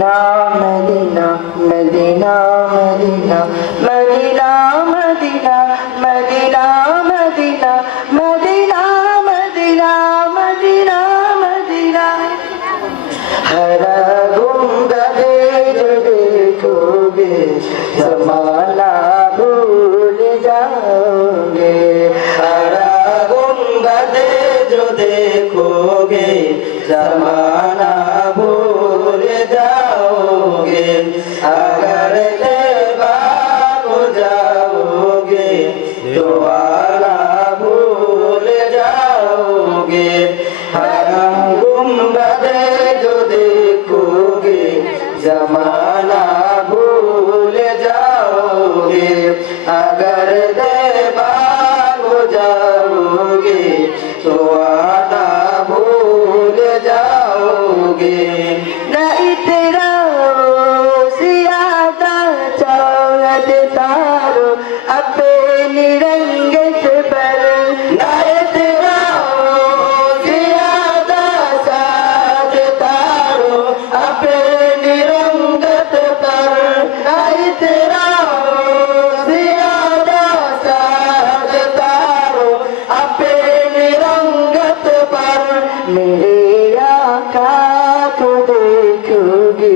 Medina Madina Madina Madina Madina Madina Madina Madina Madina Madina Madina Madina हरा गुंबदे जो देखोगे ज़माना भूल जाओगे हरा गुंबदे जो देखोगे ज़माना भूल जाओगे अगर तौबा को जाओगे तो आला भूल जाओगे हरा गुंबदे जो देखोगे ज़माना भूल जाओगे अगर तौबा को जाओगे तो आला भूल जाओगे नहीं तेरा ज़्यादा चाहत तारो अपनी रंगत पर नहीं तेरा ज़्यादा चाहत तारो अपनी रंगत पर नहीं तेरा ज़्यादा चाहत तारो अपनी रंगत पर मेरे आका को देखोगे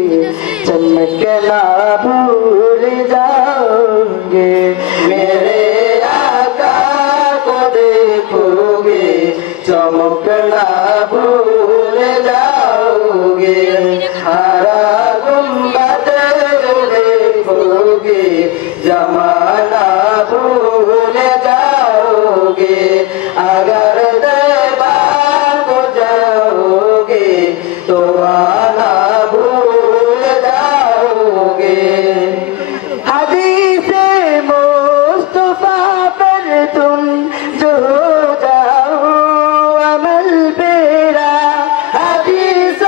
चमकना भूल जाओगे मेरे आका को देखोगे चमकना भूल जाओगे हरा गुंबद जो देखोगे ज़माना भूल जाओगे अगर तौबा को जाओगे तो आना भूल जाओगे हदीस मुस्तफा पर तुम जो हो जाओ अमल पेरा हदीस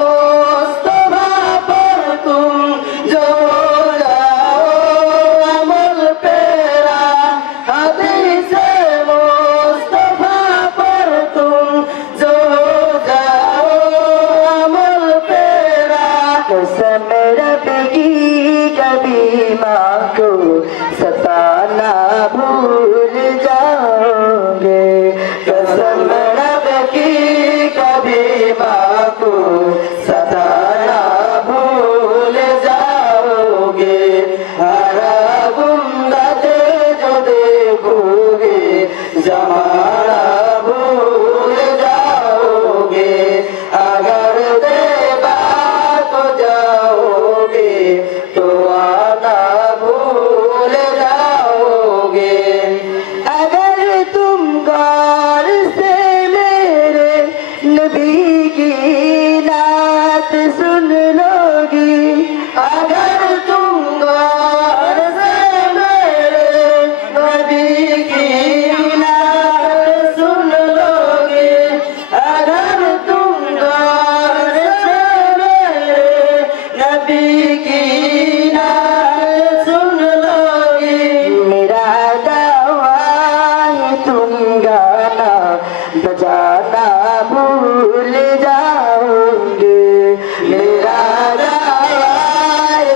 मुस्तफा पर तुम जो हो जाओ अमल पेरा हदीस मुस्तफा पर तुम जो हो जाओ अमल पेरा कसम रब की कभी माँ को सताना भूल जाओगे कसम रब की कभी माँ को सताना भूल जाओगे हरा गुंबद जो देखोगे ज़माना भूल जाओगे अगर तौबा को जाओगे तो आना भूल जाओगे अगर तुम गौर से मेरे नबी की नात सुन लोगी अगर तुम गौर से मेरे नबी की नात सुन लोगे अगर तुम गौर से मेरे नबी की नात सुन लोगे मेरा दावा है तुम गाना बजाना भूल जाओगे मेरा दावा है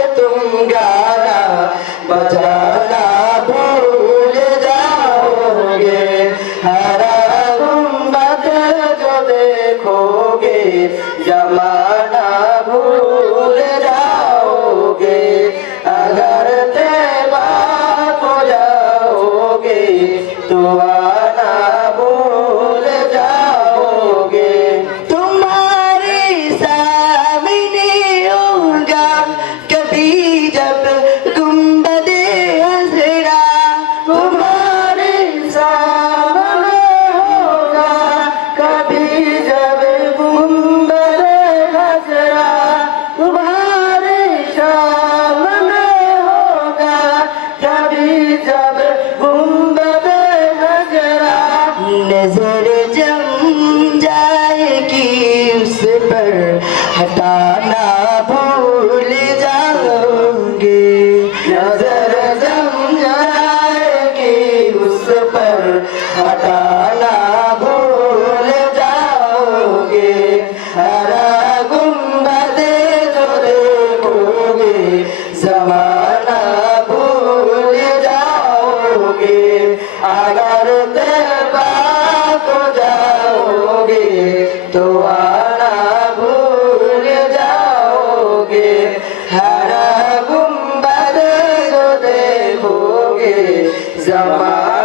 तो आना भूल जाओगे हरा गुंबद जो देखोगे जमा